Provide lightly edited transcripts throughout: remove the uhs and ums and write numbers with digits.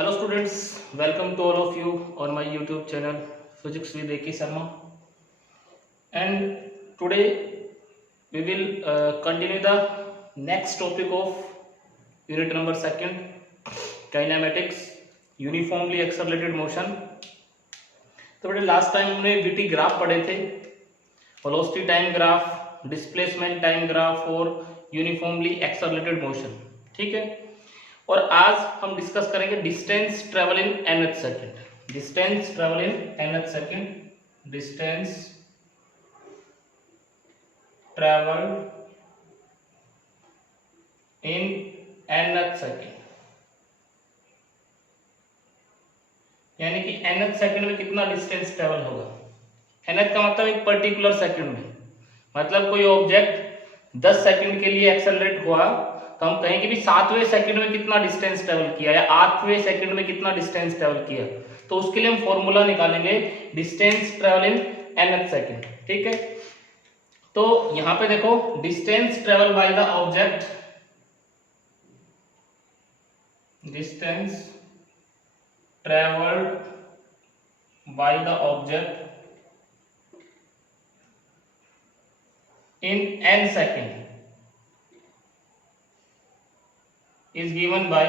Hello students, welcome to all of you on my YouTube channel Physics with A.K. Sharma. And today we will continue the next topic of unit number second, kinematics, uniformly accelerated motion. तो बेटे last time हमने VT graph पढ़े थे, velocity time graph, displacement time graph और uniformly accelerated motion. ठीक है. और आज हम डिस्कस करेंगे distance travel in nth second. Distance travel in nth second. Distance travel in nth second, यानी कि nth सेकंड में कितना डिस्टेंस ट्रेवल होगा. nth का मतलब एक पर्टिकुलर सेकंड में, मतलब कोई ऑब्जेक्ट 10 सेकंड के लिए एक्सेलरेट हुआ तो हम कहेंगे भी 7वें सेकंड में कितना डिस्टेंस ट्रेवल किया या 8वें सेकंड में कितना डिस्टेंस ट्रेवल किया. तो उसके लिए हम फॉर्मूला निकालेंगे distance travel in nth second. ठीक है. तो यहां पे देखो distance travel by the object, distance travelled by the object in n second is given by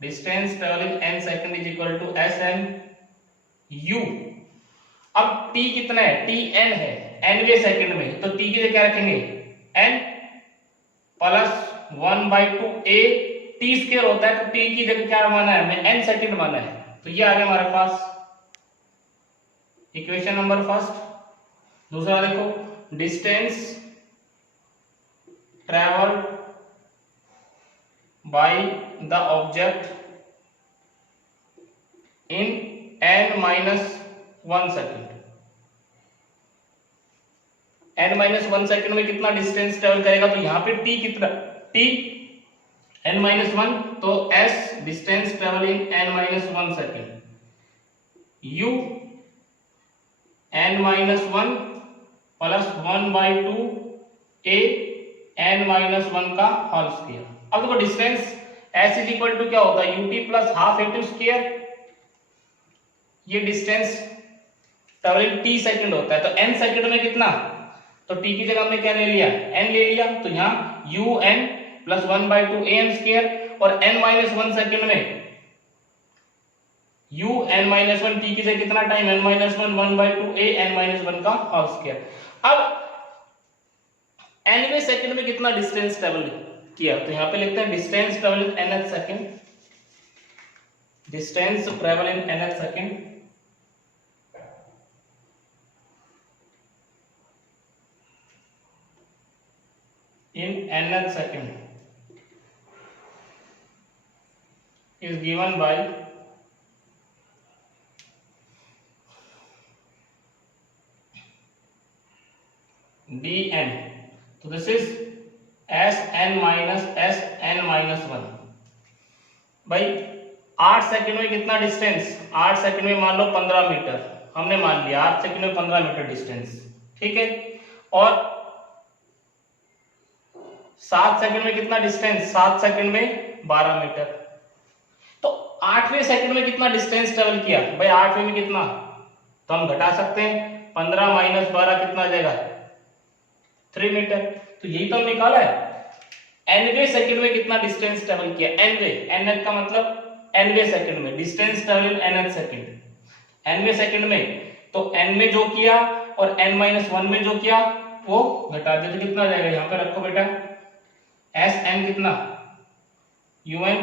distance travel in n second is equal to Sm u. अब t कितना है? t n है nवें सेकंड में, तो t की जगह क्या रखेंगे? n plus 1/2 a t square होता है, तो t की जगह क्या माना है हमें? n सेकंड माना है. तो ये आ गया हमारे पास इक्वेशन नंबर फर्स्ट. दूसरा देखो distance travelled by the object in n-1 second. n-1 second में कितना डिस्टेंस ट्रेवल करेगा? तो यहां पे t कितना? t n-1, तो s distance travel in n-1 second, u n-1 plus 1/2 a n-1 का होल स्क्वायर. अब देखो distance s is equal to क्या होता है? ut plus half a2 square. ये डिस्टेंस ट्रेवलिंग t सेकंड होता है, तो n सेकंड में कितना? तो t की जगह हमने क्या ले लिया? n ले लिया. तो यहाँ un प्लस 1/2 am स्क्वायर और n-1 सेकंड में u n-1 t की जगह कितना टाइम? n-1 1/2 a n-1 का होल स्क्वायर. अब nवें सेकंड में कितना डिस्टेंस ट्रेवल किया? तो यहां पे लिखते हैं distance travel in nth second. Distance travel in nth second in nth second is given by dn. तो this is Sn minus Sn-1. भाई 8 सेकंड में कितना डिस्टेंस? 8 सेकंड में मान लो 15 मीटर हमने मान लिया. 8 सेकंड में 15 मीटर डिस्टेंस. ठीक है. और 7 सेकंड में कितना डिस्टेंस? 7 सेकंड में 12 मीटर. तो 8वें सेकंड में कितना डिस्टेंस ट्रेवल किया? भाई 8वें में कितना? तो हम घटा सकते हैं. 15 माइनस 12 कितना आ जाएगा? 3 मीटर. तो यही तो हम निकाला है. nवें सेकंड में कितना डिस्टेंस ट्रेवल किया? nवें, nth का मतलब nवें सेकंड में distance travel in nth second. nवें सेकंड में तो n में जो किया और n-1 में जो किया वो घटा दे तो कितना आ जाएगा? यहां पे रखो बेटा Sn कितना? un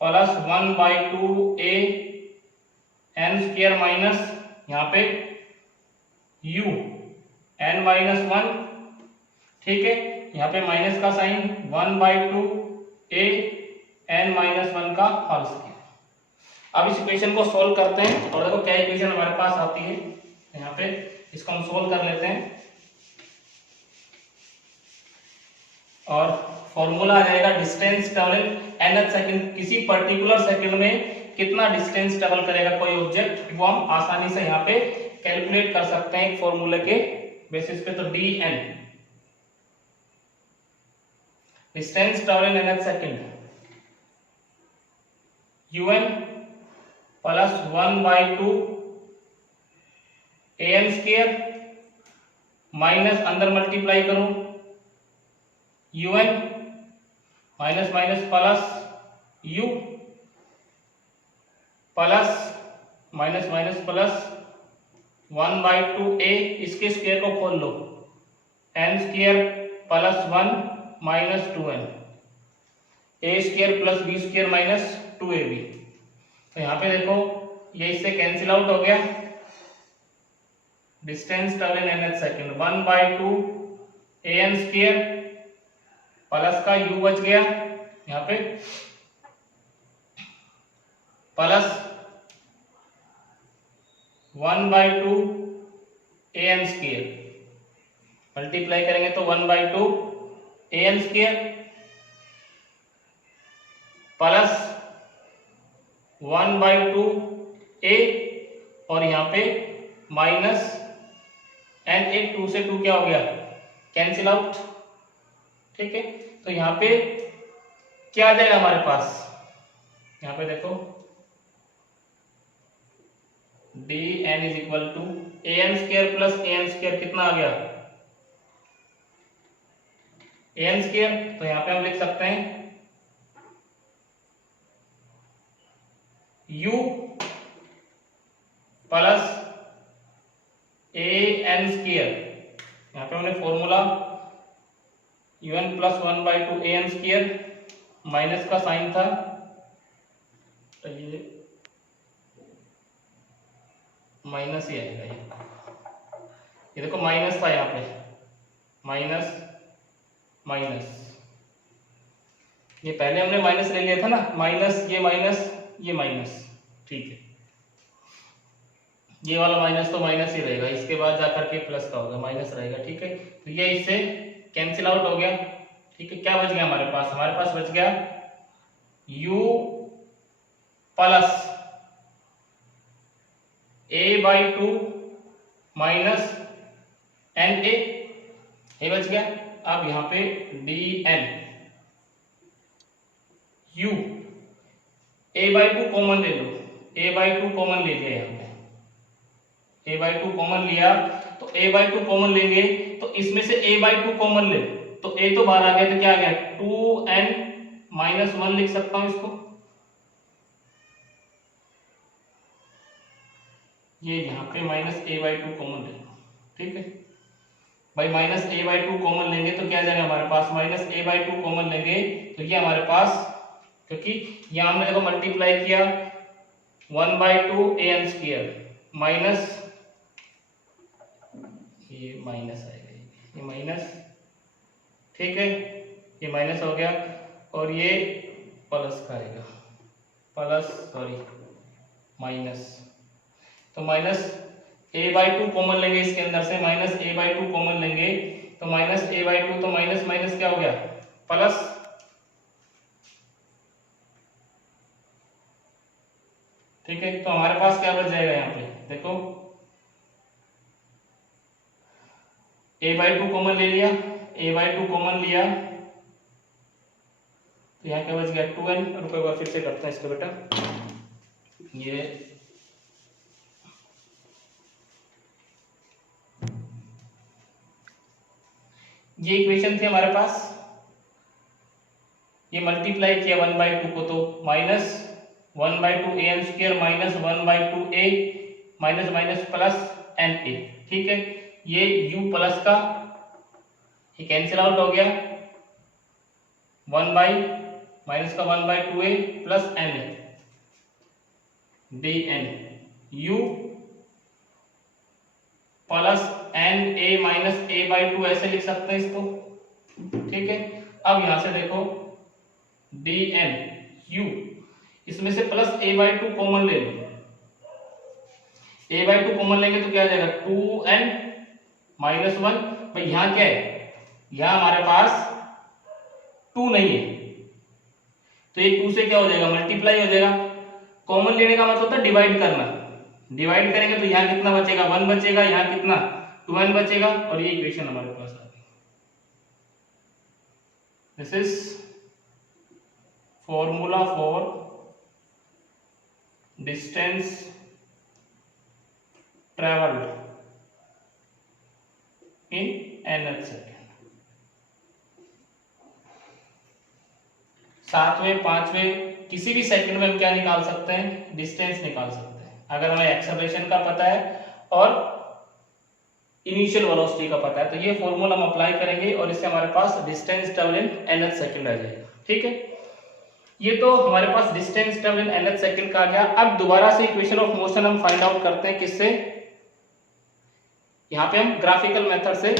plus 1/2 a n square minus यहां पे u n-1. ठीक है. यहाँ पे माइनस का साइन 1/2 a n-1 का होल स्क्वायर. अब इस इक्वेशन को सोल्व करते हैं और देखो क्या इक्वेशन हमारे पास आती है. यहाँ पे इसको हम सोल्व कर लेते हैं और फॉर्मूला आ जाएगा distance travel in nth second. किसी पर्टिकुलर सेकंड में कितना डिस्टेंस ट्रेवल करेगा कोई ऑब्जेक्ट, वो हम आसानी से यहाँ पे कैलकुलेट कर सकते हैं एक फॉर्मूले के बेसिस पे. तो dn distance travel in nth second un plus 1/2 an square minus अंदर मल्टीप्लाई करो un minus minus plus u plus minus minus plus 1/2 a, इसके स्क्वायर को खोल लो n square plus 1 minus 2n a square plus b square minus 2ab। तो यहाँ पे देखो ये इससे कैंसिल आउट हो गया, distance travel in nth second 1/2 an square plus का u बच गया यहाँ पे प्लस 1/2 an स्क्वायर मल्टीप्लाई करेंगे तो 1/2 an स्क्वायर प्लस 1/2 a और यहाँ पे माइनस एन, एक 2 से 2 क्या हो गया कैंसिल आउट। ठीक है, तो यहाँ पे क्या आ जाएगा हमारे पास, यहाँ पे देखो dn is equal to an square plus an square कितना आ गया an स्क्वायर। तो यहाँ पे हम लिख सकते हैं u प्लस an स्क्वायर, यहाँ पे हमने formula un plus 1/2 an square minus का साइन था तो ये माइनस ही आएगा, ये देखो माइनस था यहाँ पे माइनस माइनस, ये पहले हमने माइनस ले लिया था ना, माइनस ये माइनस। ठीक है, ये वाला माइनस तो माइनस ही रहेगा, इसके बाद जाकर के प्लस का होगा, माइनस रहेगा। ठीक है, तो ये इससे कैंसिल आउट हो गया। ठीक है, क्या बच गया हमारे पास, हमारे पास बच गया u plus a/2 minus N A बच गया। अब यहाँ पे dn u a/2 कॉमन ले लो, a/2 कॉमन ले लिया यहाँ पे, a/2 कॉमन लिया तो a/2 कॉमन लेंगे तो इसमें से a/2 कॉमन ले तो a तो बाहर आ गया तो क्या आ गया 2n माइनस 1 लिख सकता हूं इसको, ये यहाँ पे माइनस a/2 कॉमन ले लो। ठीक है भाई, माइनस a/2 कॉमन लेंगे तो क्या आ जाएगा हमारे पास, माइनस a/2 कॉमन लेंगे तो ये हमारे पास, क्योंकि यहां हमने देखो मल्टीप्लाई किया 1/2 an स्क्वायर माइनस, ये माइनस आएगा, ये माइनस। ठीक है, ये माइनस हो गया और ये प्लस का आएगा, प्लस सॉरी माइनस, तो माइनस a/2 कॉमन लेंगे इसके अंदर से, माइनस a/2 कॉमन लेंगे तो माइनस a/2 तो माइनस माइनस क्या हो गया प्लस। ठीक है, तो हमारे पास क्या बच जाएगा यहाँ पे देखो a/2 कॉमन ले लिया, a/2 कॉमन लिया तो यहाँ क्या बच गया 2n। रुको एक बार फिर से करते हैं इसको बेटा, ये इक्वेशन थी हमारे पास, ये मल्टीप्लाई किया 1/2 को तो minus 1/2 an square minus 1/2 a minus minus plus N A. ठीक है, ये u प्लस का ये कैंसिल आउट हो गया, 1 बाई माइनस का 1/2 a plus N D N u plus N A minus a/2 ऐसे लिख सकते हैं इसको। ठीक है, अब यहां से देखो dn u, इसमें से प्लस a/2 कॉमन ले लो, a/2 कॉमन लेंगे तो क्या आ जाएगा 2n माइनस 1। भाई यहां क्या है, यहां हमारे पास 2 नहीं है तो ये 2 से क्या हो जाएगा मल्टीप्लाई हो जाएगा। कॉमन लेने का मतलब होता है डिवाइड करना, डिवाइड करेंगे तो यहाँ कितना बचेगा 1 बचेगा, यहाँ कितना 2n बचेगा और ये इक्वेशन हमारे पास आ गई। This is formula for distance travelled in nth second. सातवें पांचवें किसी भी सेकंड में हम क्या निकाल सकते हैं, डिस्टेंस निकाल सकते हैं, अगर हमें एक्सेलरेशन का पता है और इनिशियल वेलोसिटी का पता है। तो ये फॉर्मूला हम अप्लाई करेंगे और इससे हमारे पास distance travel in nth second आ जाएगा। ठीक है, ये तो हमारे पास distance travel in nth second का आ गया। अब दोबारा से इक्वेशन ऑफ मोशन हम फाइंड आउट करते हैं, किससे, यहाँ पे हम ग्राफिकल मेथड से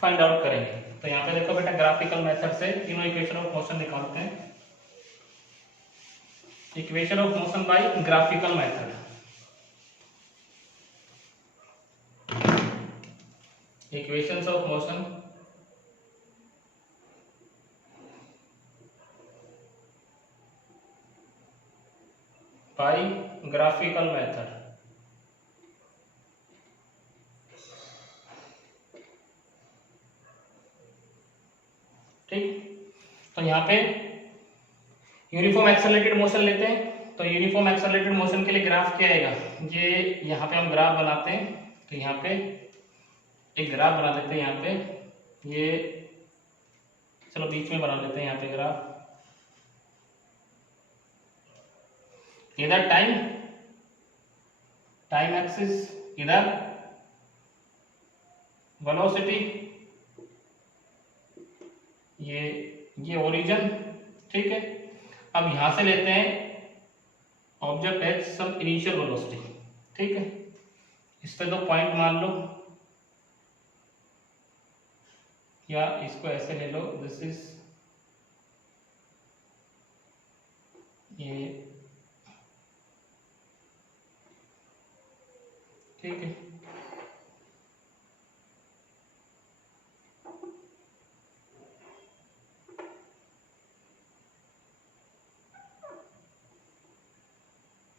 फाइंड आउट करेंगे। तो यहाँ पे देखो बेटा, ग्राफिकल मेथड से तीनों इक्वेशन ऑफ मोशन निकालते हैं। Equation of motion by graphical method. Equations of motion by graphical method. ठीक, तो यहाँ पे यूनिफॉर्म एक्सेलरेटेड मोशन लेते हैं। तो यूनिफॉर्म एक्सेलरेटेड मोशन के लिए ग्राफ क्या आएगा, ये यहाँ पे हम ग्राफ बनाते हैं। तो यहाँ पे एक ग्राफ बना देते हैं, यहाँ पे ये चलो बीच में बना लेते हैं यहाँ पे ग्राफ। इधर टाइम एक्सिस, इधर वेलोसिटी, ये ओरिजिन। ठीक है, अब यहां से लेते हैं object H some initial velocity. ठीक है, इस पे दो पॉइंट मान लो, या इसको ऐसे ले लो, दिस इज ये। ठीक है,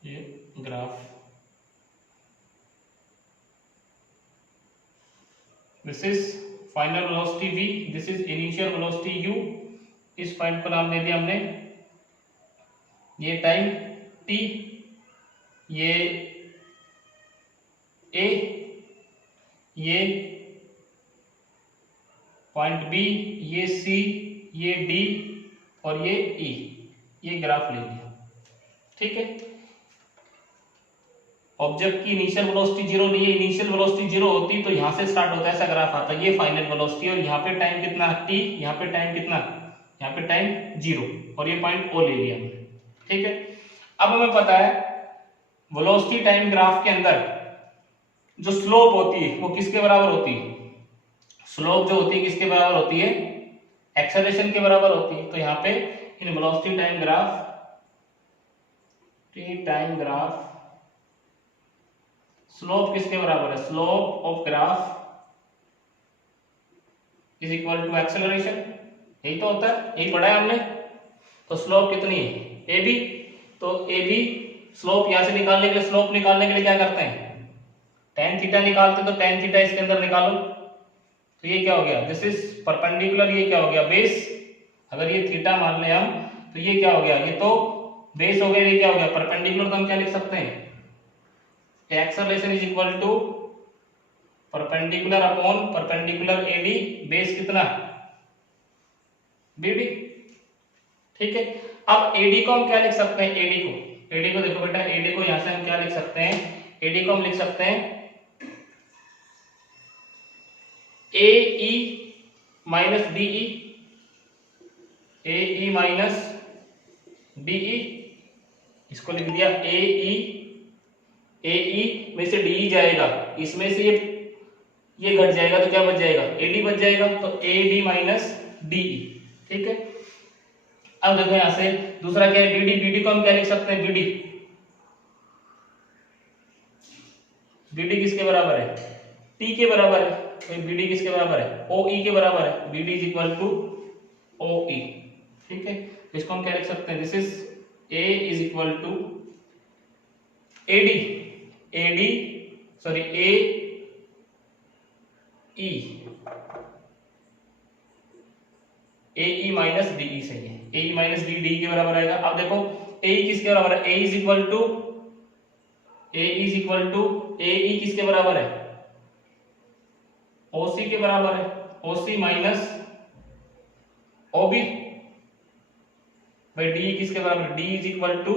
ये graph, this is final velocity v, this is initial velocity u। इस पॉइंट को नाम दे दिया हमने, ये टाइम t, ये a, ये पॉइंट b, ये c, ये d और ये e। ये ग्राफ ले लिया। ठीक है, ऑब्जेक्ट की इनिशियल वेलोसिटी जीरो नहीं है, इनिशियल वेलोसिटी जीरो होती तो यहां से स्टार्ट होता है, ऐसा ग्राफ आता है। ये फाइनल वेलोसिटी, और यहाँ पे टाइम कितना t, यहाँ पे टाइम कितना, यहाँ पे टाइम जीरो, और ये पॉइंट o ले लिया हमने। ठीक है, अब हमें पता है वेलोसिटी टाइम ग्राफ के अंदर जो स्लोप होती है वो किसके बराबर होती है, स्लोप जो होती है किसके बराबर होती है, एक्सेलरेशन के बराबर होती है। तो यहाँ पे in velocity time graph, T time graph, slope किसके बराबर है, slope of graph is equal to acceleration. यही तो होता है, यही पढ़ा है हमने। तो स्लोप कितनी है, ए बी। तो ए बी स्लोप यहां से निकालने के लिए, स्लोप निकालने के लिए क्या करते हैं, टेन थीटा निकालते हैं। तो टेन थीटा इसके अंदर निकालो, तो ये क्या हो गया, दिस इज परपेंडिकुलर, ये क्या हो गया, बेस। अगर ये थीटा मान ले हम, तो ये क्या हो गया, ये तो बेस हो गया, ये क्या हो गया, परपेंडिकुलर। तो हम क्या लिख सकते हैं, acceleration is equal to perpendicular upon perpendicular AD, base कितना, बीडी। ठीक है, अब एडी को हम क्या लिख सकते हैं, एडी को देखो बेटा, एडी को यहां से हम क्या लिख सकते हैं, एडी को हम लिख सकते हैं ए E minus D E, A E minus D ई। इसको लिख दिया ए ई में से डी जाएगा, इसमें से ये घट जाएगा, तो क्या बच जाएगा, एडी बच जाएगा। तो ए डी माइनस डी ई। ठीक है, अब देखो यहां से दूसरा क्या है, बीडी। बीडी को हम क्या लिख सकते हैं, बीडी, बीडी किसके बराबर है, टी के बराबर है। तो बीडी किसके बराबर है, ओ ई के बराबर है। BD is equal to O E. ठीक है, इसको हम क्या लिख सकते हैं, this is A is equal to AD sorry A E A E minus D E सही है, A E minus D D के बराबर आएगा। अब देखो ए ई किसके बराबर है, ए इज इक्वल टू ए ई किसके बराबर है, ओसी के बराबर है, ओसी माइनस ओबी भाई डी किसके बराबर, डी इज इक्वल टू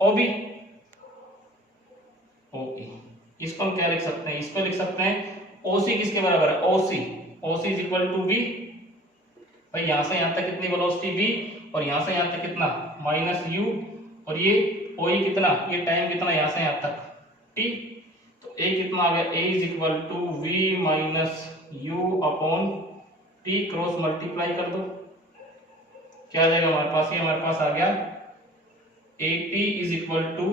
ओबी ओई। इसको हम क्या लिख सकते हैं, इसको लिख सकते हैं ओसी किसके बराबर है, OC is equal to V भाई यहां से यहां तक कितनी वेलोसिटी v और यहां से यहां तक कितना माइनस u और ये ओई कितना, ये टाइम कितना यहां से यहां तक t। तो a कितना आ गया, a is equal to v minus u upon t cross multiply कर दो, क्या आ जाएगा हमारे पास, ये हमारे पास आ गया at is equal to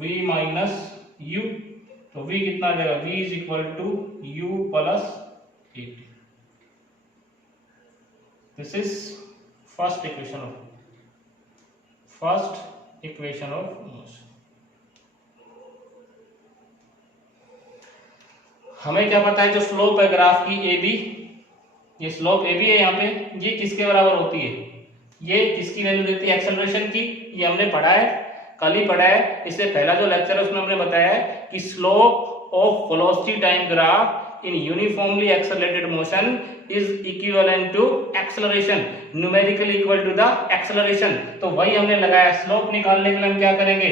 v minus u। तो v कितना आ जाएगा, v is equal to u plus at। This is first equation of motion. हमें क्या पता है, जो स्लोप है ग्राफ की ए बी, ये स्लोप ए बी है यहाँ पे, ये किसके बराबर होती है, ये किसकी वैल्यू देती है, एक्सेलरेशन की। ये हमने पढ़ा है, कल ही पढ़ा है, इससे पहला जो लेक्चर है उसमें हमने बताया है कि slope of velocity time graph in uniformly accelerated motion is equivalent to acceleration, numerically equal to the acceleration. तो वही हमने लगाया, स्लोप निकालने के लिए हम क्या करेंगे,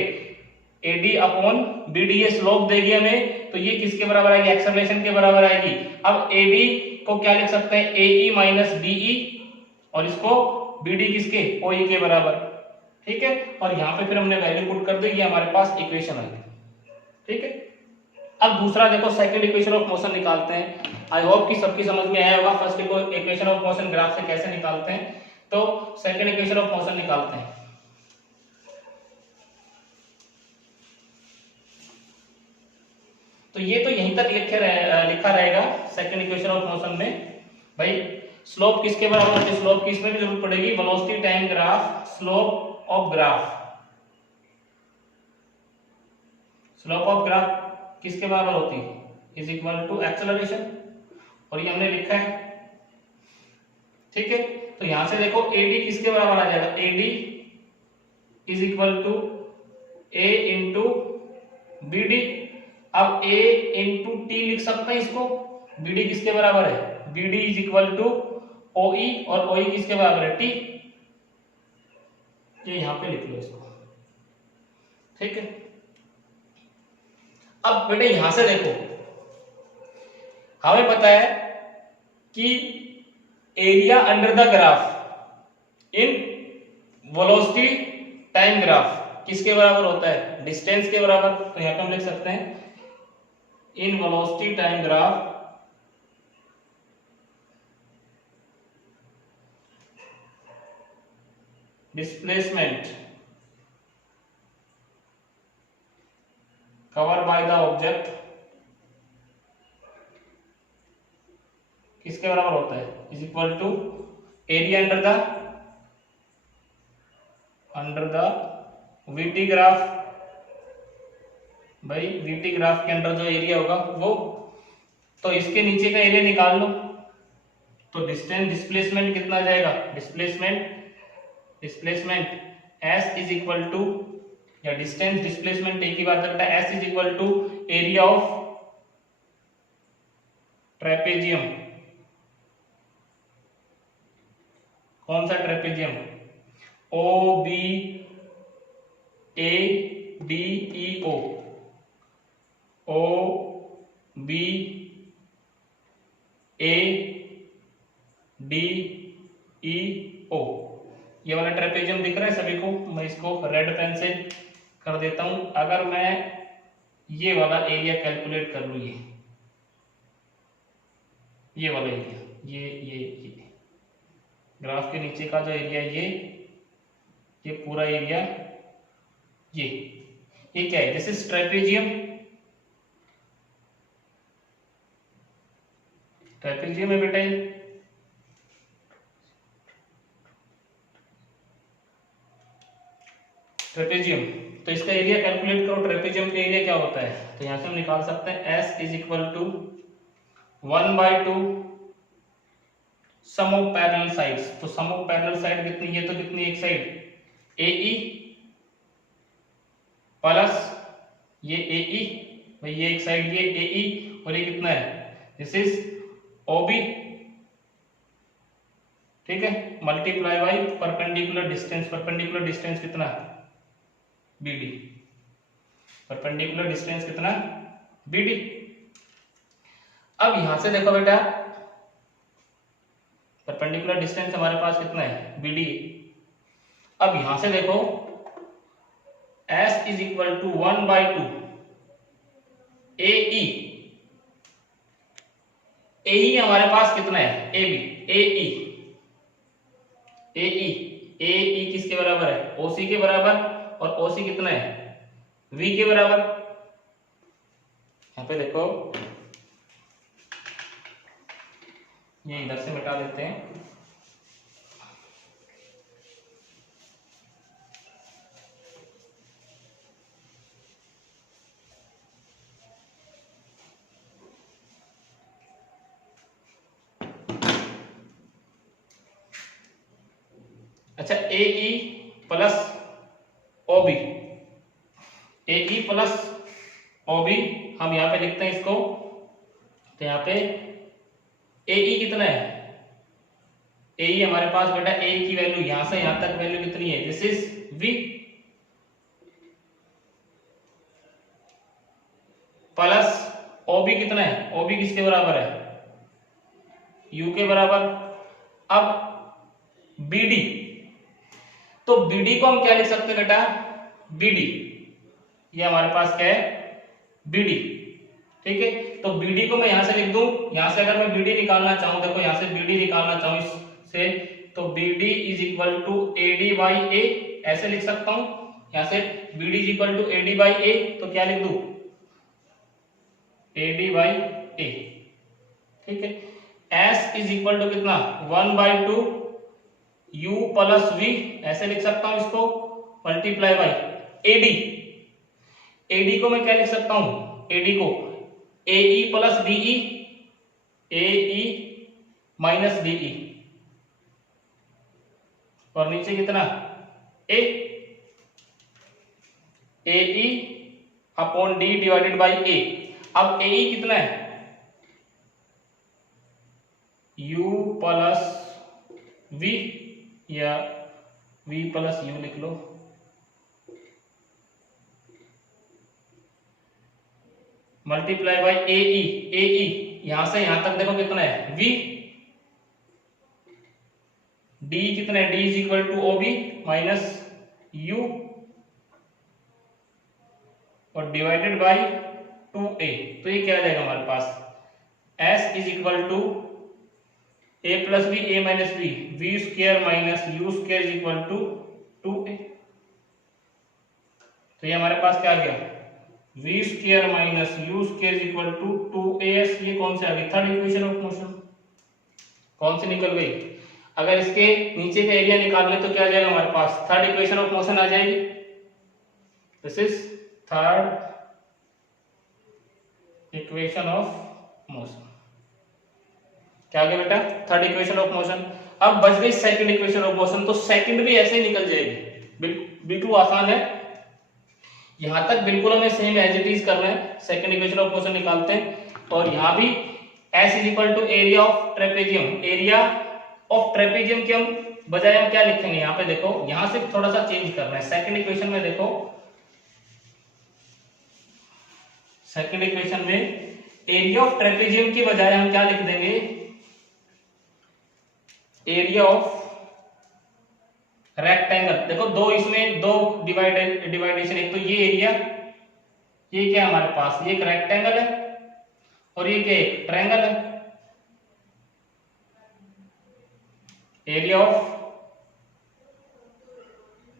एडी अपॉन बीडी, ये स्लोप देगी हमें, तो ये किसके बराबर आएगी, एक्सेलरेशन के बराबर आएगी। अब एडी को क्या लिख सकते हैं, एई माइनस बीई, और इसको बीडी किसके, ओई के बराबर, ठीक है। और यहाँ पे फिर हमने वैल्यू पुट कर दी, ये हमारे पास इक्वेशन आ गई, ठीक है। अब दूसरा देखो, सेकंड इक्वेशन ऑफ मोशन निकालते हैं। आई होप कि सबकी समझ में आया होगा first equation of motion graph से कैसे निकालते हैं। तो सेकंड इक्वेशन ऑफ मोशन निकालते हैं। तो ये तो यहीं तक लिखा रहेगा सेकंड इक्वेशन ऑफ मोशन में भाई, स्लोप किसके बराबर होती है, स्लोप की इसमें भी जरूरत पड़ेगी, velocity time graph, slope of graph किसके बराबर होती है, इज इक्वल टू एक्सेलरेशन, और ये हमने लिखा है, ठीक है। तो यहां से देखो एडी किसके बराबर आ जाएगा, AD is equal to A into B D. अब a इंटू टी लिख सकते हैं इसको, bd किसके बराबर है, bd is equal to oe, और oe किसके बराबर है, t। ये यहां पे लिख लो इसको, ठीक है। अब बेटे यहां से देखो, हमें पता है कि area under the graph in velocity time graph किसके बराबर होता है, डिस्टेंस के बराबर। तो यहां पे हम लिख सकते हैं in velocity time graph displacement cover by the object किसके बराबर होता है, is equal to area under the VT graph. भाई वीटी ग्राफ के अंदर जो एरिया होगा वो, तो इसके नीचे का एरिया निकाल लो, तो डिस्प्लेसमेंट कितना जाएगा, displacement S is equal to, या डिस्टेंस डिस्प्लेसमेंट एक ही बात करता है, S is equal to area of trapezium. कौन सा trapezium, O B A D E O, O B A D E O, ये वाला ट्रेपेजियम दिख रहा है सभी को। मैं इसको रेड पेन से कर देता हूं। अगर मैं ये वाला एरिया कैलकुलेट कर लूं, ये वाला एरिया, ये ग्राफ के नीचे का जो एरिया, ये पूरा एरिया, ये क्या है, दिस इज ट्रेपेजियम। ट्रेपेजियम है बेटा ये, ट्रेपेजियम। तो इसका एरिया कैलकुलेट करो, ट्रेपेजियम का एरिया क्या होता है, तो यहां से हम निकाल सकते हैं S is equal to 1/2 sum of parallel sides, तो सम ऑफ पैरेलल साइड कितनी, ये तो कितनी एक साइड AE प्लस ये AE, भाई ये एक साइड ये AE और ये कितना है, दिस इज OB, ठीक है, multiply by perpendicular distance, perpendicular distance कितना BD, परपेंडिकुलर डिस्टेंस कितना BD। अब यहां से देखो बेटा परपेंडिकुलर डिस्टेंस हमारे पास कितना है BD। अब यहां से देखो S is equal to 1/2 AE, AE हमारे पास कितना है AB, AE किसके बराबर है, OC के बराबर, और OC कितना है V के बराबर। यहां पे देखो ये इधर से मिटा देते हैं, अच्छा AE plus OB, AE plus OB हम यहाँ पे लिखते हैं इसको, तो यहाँ पे AE कितना है, AE हमारे पास बेटा A की वैल्यू यहां से यहां तक वैल्यू कितनी है, this is V plus OB कितना है, OB किसके बराबर है U के बराबर। अब BD, तो BD को हम क्या लिख सकते हैं बेटा, BD ये हमारे पास क्या है BD, ठीक है, तो BD को मैं यहां से लिख दूं, यहां से अगर मैं BD निकालना चाहूं, देखो यहां से BD निकालना चाहूं इससे, तो BD is equal to AD by A, ऐसे लिख सकता हूं, यहां से BD is equal to AD by A, तो क्या लिख दूं AD बाई A, ठीक है। S इज इक्वल टू कितना 1/2 U प्लस V, ऐसे लिख सकता हूं इसको, मल्टीप्लाई बाई AD, AD को मैं क्या लिख सकता हूं, AD को AE plus DE, AE minus DE, और नीचे कितना A, AE upon D divided by A। अब AE कितना है U प्लस V, या V प्लस U लिख लो, मल्टीप्लाई बाई AE यहां से यहां तक देखो कितना है V, D कितना है, D is equal to OB minus U और डिवाइडेड बाई 2A, तो ये क्या आ जाएगा हमारे पास S is equal to A plus B A minus B, V square minus U square is equal to 2A, तो ये हमारे पास क्या आ गया V square minus U square is equal to 2AS। ये कौन सी आ गई, थर्ड इक्वेशन ऑफ मोशन, कौन सी निकल गई, अगर इसके नीचे का एरिया निकाल ले तो क्या आ जाएगा हमारे पास, थर्ड इक्वेशन ऑफ मोशन आ जाएगी, this is third equation of motion, क्या आ गया बेटा थर्ड इक्वेशन ऑफ मोशन। अब बच गई सेकंड इक्वेशन ऑफ मोशन, तो सेकंड भी ऐसे ही निकल जाएगी, बिल्कुल आसान है, यहां तक बिल्कुल हमें सेम एज इट इज करना है, सेकंड इक्वेशन ऑफ मोशन निकालते हैं, और यहां भी S is equal to area of trapezium, area of trapezium के हम बजाय हम क्या लिखेंगे, यहां पे देखो यहां से थोड़ा सा चेंज करना है, सेकंड इक्वेशन में देखो, सेकंड इक्वेशन में एरिया ऑफ ट्रेपेजियम के बजाय हम क्या लिख देंगे, एरिया ऑफ रेक्टेंगल। देखो दो इसमें दो डिवाइडेशन, एक तो ये एरिया, ये क्या हमारे पास, ये एक रेक्टेंगल है और ये क्या एक ट्रायंगल है, एरिया ऑफ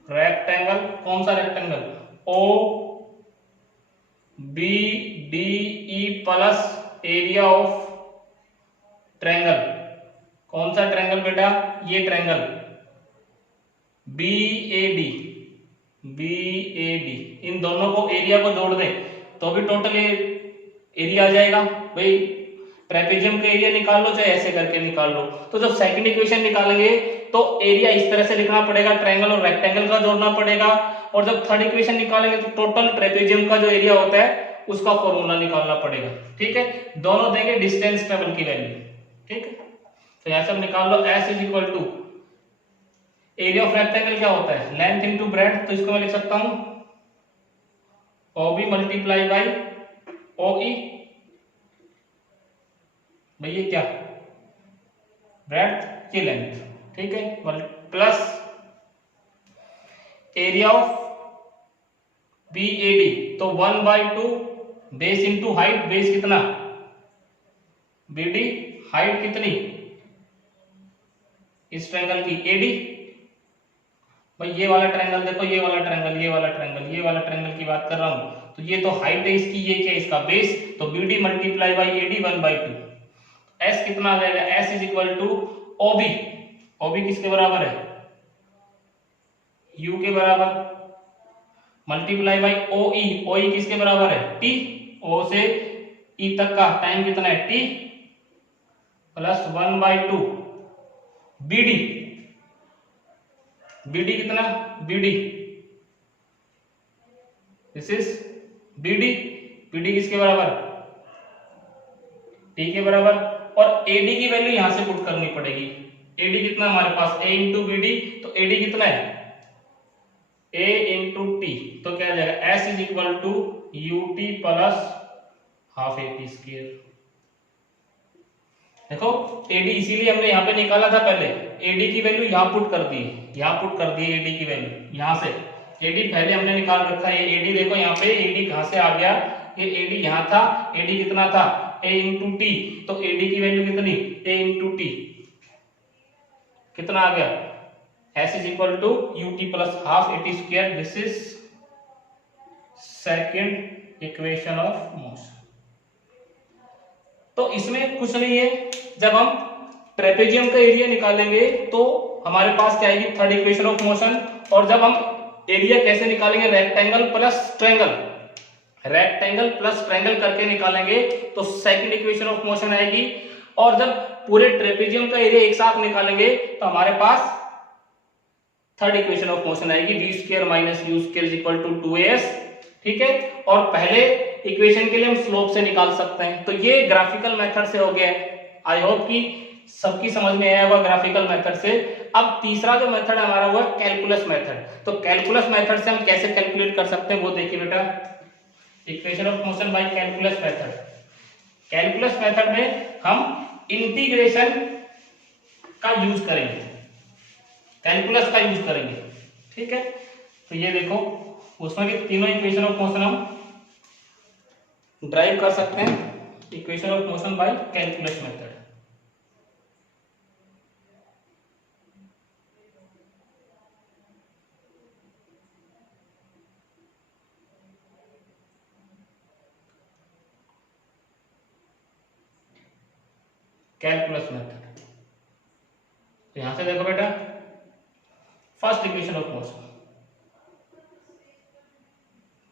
रेक्टेंगल, कौन सा rectangle, O B D E plus area of triangle, कौन सा ट्रायंगल बेटा, ये ट्रायंगल बी ए डी, इन दोनों को एरिया को जोड़ दें तो भी टोटल एरिया आ जाएगा भाई, ट्रेपेजियम का एरिया निकाल लो चाहे ऐसे करके निकाल लो। तो जब सेकंड इक्वेशन निकालेंगे तो एरिया इस तरह से लिखना पड़ेगा, ट्रायंगल और रेक्टेंगल का जोड़ना पड़ेगा। और जब थर्ड इक्वेशन निकालेंगे तो टोटल ट्रेपेजियम का जो एरिया होता है उसका फॉर्मूला निकालना पड़ेगा। ठीक है, दोनों देंगे डिस्टेंस ट्रेवल की वैल्यू। ठीक है, तो यहां से निकाल लो S is equal to area of rectangle क्या होता है, लेंथ इनटू ब्रेड्थ। तो इसको मैं लिख सकता हूं OB मल्टीप्लाई बाई OE, भैया क्या ब्रेड्थ की लेंथ। ठीक है, प्लस एरिया ऑफ BAD, तो 1/2 बेस इंटू हाइट, बेस कितना BD, हाइट कितनी इस ट्रायंगल की AD। भाई ये वाला ट्रायंगल देखो, ये वाला ट्रायंगल, ये वाला ट्रायंगल, ये वाला ट्रायंगल की बात कर रहा हूं। तो ये तो हाइट है इसकी, ये क्या इसका बेस, तो BD multiply by AD 1/2। S कितना आ जाएगा, S is equal to OB, OB किसके बराबर है U के बराबर, मल्टीप्लाई बाई OE, OE किसके बराबर है T, O से E तक का टाइम कितना है T, प्लस 1/2 BD, BD कितना BD, this is BD, BD किसके बराबर T के बराबर। और AD की वैल्यू यहां से पुट करनी पड़ेगी। AD कितना हमारे पास A इंटू BD, तो AD कितना है A इंटू T, तो क्या आ जाएगा S is equal to UT plus half AP square. देखो AD इसीलिए हमने यहाँ पे निकाला था पहले, AD की वैल्यू यहाँ पुट कर दी, यहाँ पुट कर दी AD की वैल्यू यहाँ से। AD पहले हमने निकाल रखा है, ये AD देखो यहाँ पे AD कहां से आ गया, ये AD यहाँ था, AD कितना था A इंटू T, तो AD की वैल्यू कितनी A इंटू T, कितना आ गया S is equal to UT plus half AP square. This is second equation of motion. तो इसमें कुछ नहीं है, जब हम ट्रेपेजियम का एरिया निकालेंगे तो हमारे पास क्या आएगी थर्ड इक्वेशन ऑफ मोशन। और जब हम एरिया कैसे निकालेंगे, rectangle plus triangle, rectangle plus triangle करके निकालेंगे तो सेकंड इक्वेशन ऑफ मोशन आएगी। और जब पूरे ट्रेपेजियम का एरिया एक साथ निकालेंगे तो हमारे पास थर्ड इक्वेशन ऑफ मोशन आएगी, v square minus u square is equal to 2as। ठीक है, और पहले इक्वेशन के लिए हम स्लोप से निकाल सकते हैं। तो ये ग्राफिकल मेथड से हो गया है। आई होप कि सबकी समझ में आया होगा ग्राफिकल मेथड से। अब तीसरा जो मेथड हमारा हुआ कैलकुलस मेथड। तो कैलकुलस मेथड से हम कैसे कैलकुलेट कर सकते हैं वो देखिए बेटा, equation of motion by calculus method. Calculus method में हम इंटीग्रेशन का यूज करेंगे, कैलकुलस का यूज करेंगे। ठीक है, तो ये देखो उसमें भी तीनों इक्वेशन ऑफ मोशन हम ड्राइव कर सकते हैं, equation of motion by calculus method. Calculus method, तो यहां से देखो बेटा, first equation of motion,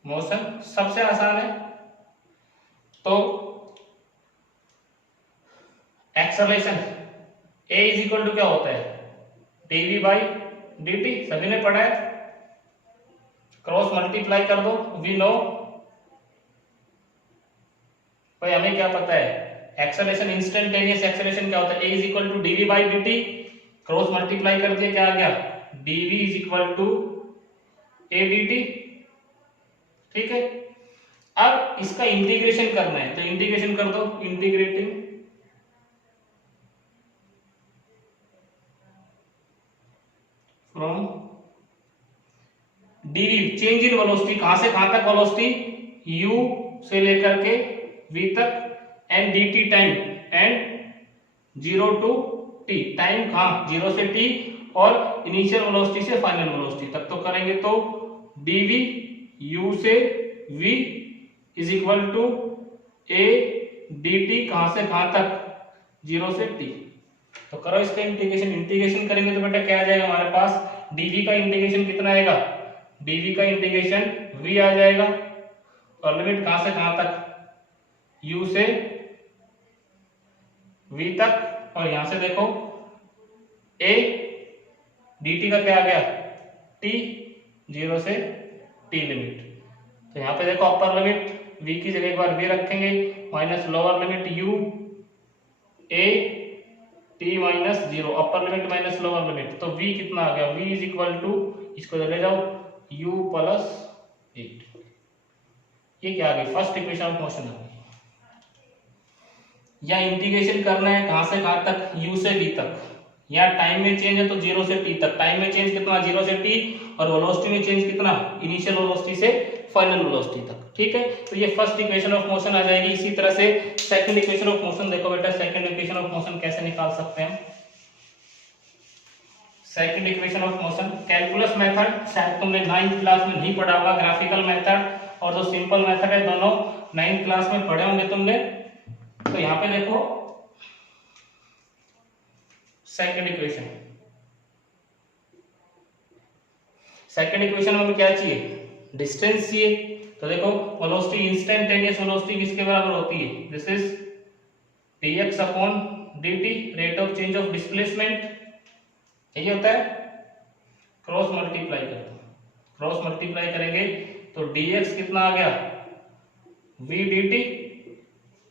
motion सबसे आसान है। तो acceleration A is equal to क्या होता है dv बाई dt, सभी ने पढ़ा है, क्रॉस मल्टीप्लाई कर दो, वी नो। भाई हमें क्या पता है एक्सेलरेशन, इंस्टेंटेनियस एक्सेलरेशन क्या होता है, A is equal to dv by dt, cross multiply कर दिया क्या आ गया dv is equal to a dt। ठीक है, अब इसका इंटीग्रेशन करना है तो इंटीग्रेशन कर दो, integrating from dv, change in velocity, कहां से कहां तक वेलोसिटी u से लेकर के v तक, and dt time, and 0 to t, time कहां 0 से t और इनिशियल वेलोसिटी से फाइनल वेलोसिटी तक। तो करेंगे तो dv u से v is equal to a dt, कहां से कहां तक 0 से t। तो करो इसका इंटीग्रेशन, इंटीग्रेशन करेंगे तो बेटा क्या आ जाएगा हमारे पास, dv का इंटीग्रेशन कितना आएगा, dv का इंटीग्रेशन v आ जाएगा, और लिमिट कहां से कहां तक u से v तक, और यहां से देखो a dt का क्या आ गया t, 0 से t लिमिट। तो यहाँ पे देखो अपर लिमिट v की जगह एक बार v रखेंगे, minus lower limit u a t minus 0, upper limit minus lower limit, तो v कितना आ गया, v इज इक्वल टू, इसको ले जाओ u प्लस 8। ये क्या आ गई, फर्स्ट इक्वेशन ऑफ मोशन आ गई। या इंटीग्रेशन करना है कहां से कहां तक, u से v तक, या टाइम में चेंज है तो 0 से t तक, टाइम में चेंज कितना 0 से t, और वेलोसिटी में चेंज कितना इनिशियल वेलोसिटी से फाइनल वेलोसिटी तक। ठीक है, तो ये फर्स्ट इक्वेशन ऑफ मोशन आ जाएगी। इसी तरह से सेकंड इक्वेशन ऑफ मोशन देखो बेटा, सेकंड इक्वेशन ऑफ मोशन कैसे निकाल सकते हैं। Second equation of motion calculus method शायद तुमने 9th क्लास में नहीं पढ़ा होगा, ग्राफिकल मेथड और जो सिंपल मेथड है दोनों 9th क्लास में पढ़े होंगे तुमने। तो यहाँ पे देखो सेकंड इक्वेशन, सेकंड इक्वेशन में क्या चाहिए, डिस्टेंस चाहिए। तो देखो वेलोसिटी, इंस्टेंटेनियस वेलोसिटी किसके बराबर होती है, this is dx upon dt, rate of change of displacement, यही होता है। क्रॉस मल्टीप्लाई कर दो, क्रॉस मल्टीप्लाई करेंगे तो dx कितना आ गया, v dt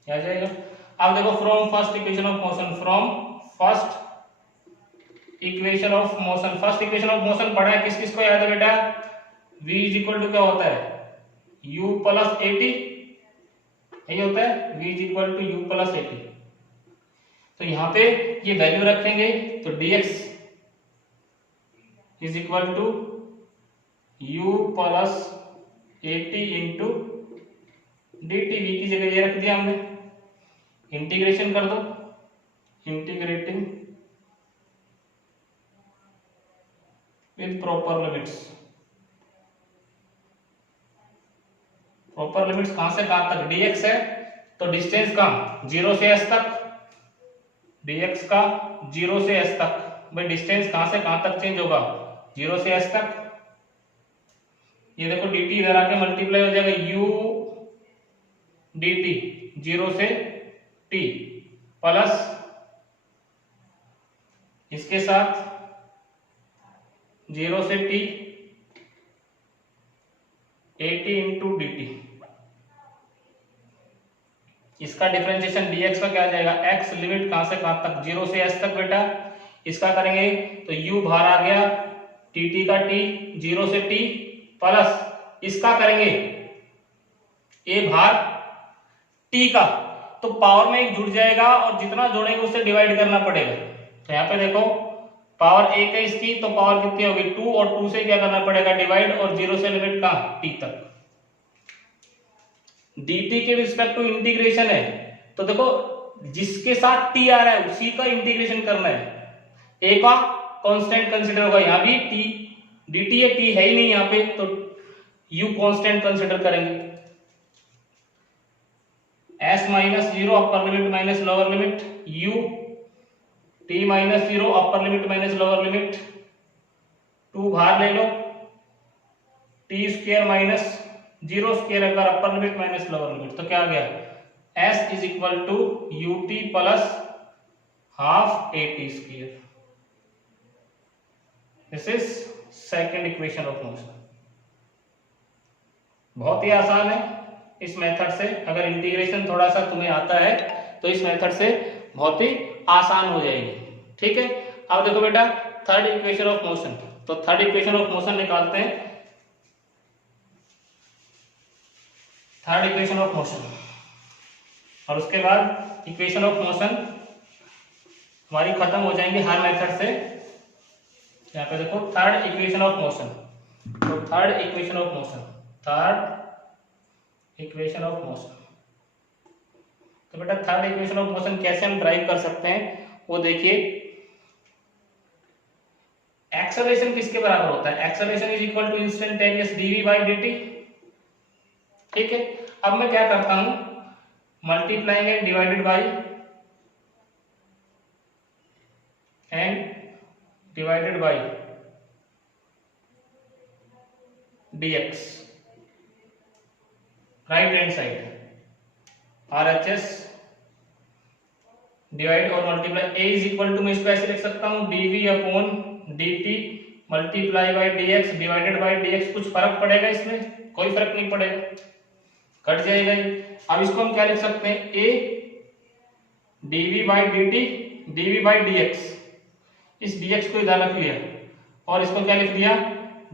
आ जाएगा। अब देखो from first equation of motion, from first equation of motion, first equation of motion पढ़ा है, किस किस को याद है बेटा, v इज इक्वल टू क्या होता है, u प्लस at, यही होता है, v is equal to u plus at। तो यहाँ पे ये वैल्यू रखेंगे तो dx is equal to u plus at into dt, v की जगह ये रख दिया हमने, इंटीग्रेशन कर दो, integrating with proper limits, proper limits कहां से कहां तक, dx है तो डिस्टेंस कहां 0 से s तक, dx का 0 से s तक, भाई डिस्टेंस कहां से कहां तक चेंज होगा 0 से s तक। ये देखो dt इधर आके मल्टीप्लाई हो जाएगा, u dt 0 से t प्लस इसके साथ 0 से t at इंटू dt, इसका डिफरेंशिएशन dx का क्या आ जाएगा, x लिमिट कहां से कहां तक 0 से s तक बेटा, इसका करेंगे तो u बाहर आ गया, dt का t 0 से t प्लस इसका करेंगे a भार t का, तो पावर में एक जुड़ जाएगा और जितना जोड़ेंगे उससे डिवाइड करना पड़ेगा। तो यहाँ पे देखो पावर एक है इसकी, तो पावर कितनी होगी 2, और 2 से क्या करना पड़ेगा डिवाइड, और 0 से लिमिट कहां t तक। dt के रिस्पेक्ट टू इंटीग्रेशन है, तो देखो जिसके साथ t आ रहा है उसी का इंटीग्रेशन करना है, a का कांस्टेंट कंसीडर होगा, यहाँ भी t dt है, t है ही नहीं यहाँ पे, तो u कांस्टेंट कंसीडर करेंगे, s minus 0 upper limit minus lower limit, u t minus 0 upper limit minus lower limit, 2 बाहर ले लो, t स्क्वायर माइनस 0 स्क्वायर अगर upper limit minus lower limit, तो क्या आ गया s is equal to ut plus half at square. This is second equation of motion. बहुत ही आसान है इस मेथड से, अगर इंटीग्रेशन थोड़ा सा तुम्हें आता है तो इस मेथड से बहुत ही आसान हो जाएगी। ठीक है, अब देखो बेटा थर्ड इक्वेशन ऑफ मोशन, तो थर्ड इक्वेशन ऑफ मोशन निकालते हैं, थर्ड इक्वेशन ऑफ मोशन, और उसके बाद इक्वेशन ऑफ मोशन हमारी खत्म हो जाएंगी हर मेथड से। यहाँ पे देखो थर्ड इक्वेशन ऑफ मोशन, तो third equation of motion, third equation of motion, तो बेटा थर्ड इक्वेशन ऑफ मोशन कैसे हम ड्राइव कर सकते हैं वो देखिए। एक्सेलरेशन किसके बराबर होता है, acceleration is equal to instantaneous dv by dt। ठीक है, अब मैं क्या करता हूं, multiplying and divided by dx, right hand side RHS divide और multiply, a is equal to, मैं इसको ऐसे लिख सकता हूँ dv upon dt multiply by dx divided by dx। कुछ फर्क पड़ेगा इसमें? कोई फर्क नहीं पड़ेगा, कट जाएगा ये। अब इसको हम क्या लिख सकते हैं, a dv by dt dv by dx, इस dx को इधर रख लिया और इसको क्या लिख दिया,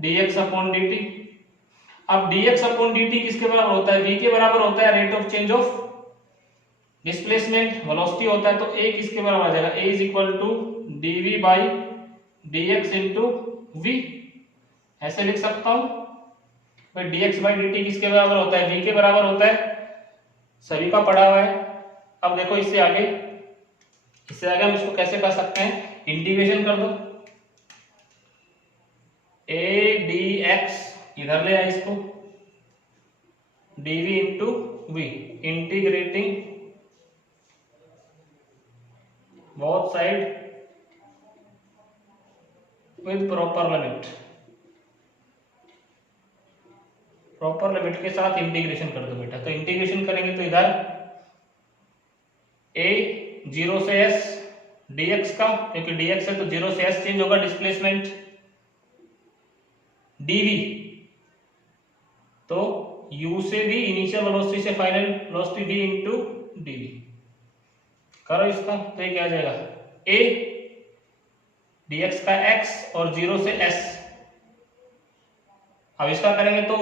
dx अपॉन dt। अब dx अपॉन dt किसके बराबर होता है, v के बराबर होता है, rate of change of displacement, velocity होता है। तो a किसके बराबर आ जाएगा, a is equal to dv by dx into v, ऐसे लिख सकता हूं भाई। dx बाई dt किसके बराबर होता है, v के बराबर होता है, सभी का पढ़ा हुआ है। अब देखो इससे आगे हम इसको कैसे कर सकते हैं, इंटीग्रेशन कर दो, a dx इधर ले आए इसको, dv into v, integrating both side with proper limit, proper limit के साथ इंटीग्रेशन कर दो बेटा। तो इंटीग्रेशन करेंगे तो इधर a 0 से s dx का, क्योंकि dx है तो 0 से s चेंज होगा डिस्प्लेसमेंट, dv तो u से v इनिशियल वेलोसिटी से final velocity v into dv। करो इसका, तो ये क्या आ जाएगा, a dx का x और 0 से s। अब इसका करेंगे तो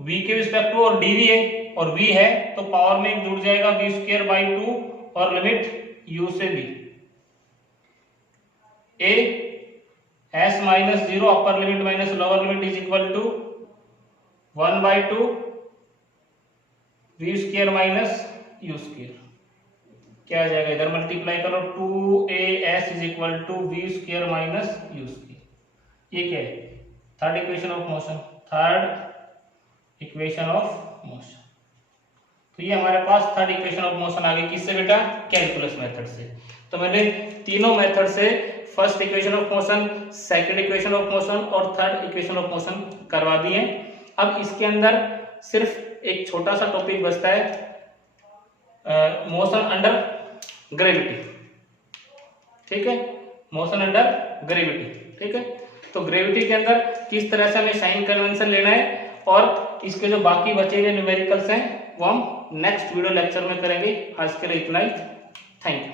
v के रिस्पेक्ट में, और dv है और v है तो पावर में एक जुड़ जाएगा v स्क्वायर बाई 2 और लिमिट u से v, a s minus 0 upper limit minus lower limit is equal to 1 by 2 v square minus u square. क्या आ जाएगा, इधर मल्टीप्लाई करो, 2as is equal to v square minus u square. ये क्या है, third equation of motion, third equation of motion. तो ये हमारे पास थर्ड इक्वेशन ऑफ मोशन आ गई, किससे बेटा, कैलकुलस मेथड से। तो मैंने तीनों मेथड से first equation of motion, second equation of motion और थर्ड इक्वेशन ऑफ मोशन करवा दिए। अब इसके अंदर सिर्फ एक छोटा सा टॉपिक बचता है, मोशन अंडर ग्रेविटी, ठीक है, मोशन अंडर ग्रेविटी, ठीक है। तो ग्रेविटी के अंदर किस तरह से हमें साइन कन्वेंशन लेना है और इसके जो बाकी बचे हुए न्यूमेरिकल्स हैं वो हम नेक्स्ट वीडियो लेक्चर में करेंगे। आज के लिए इतना ही, थैंक यू।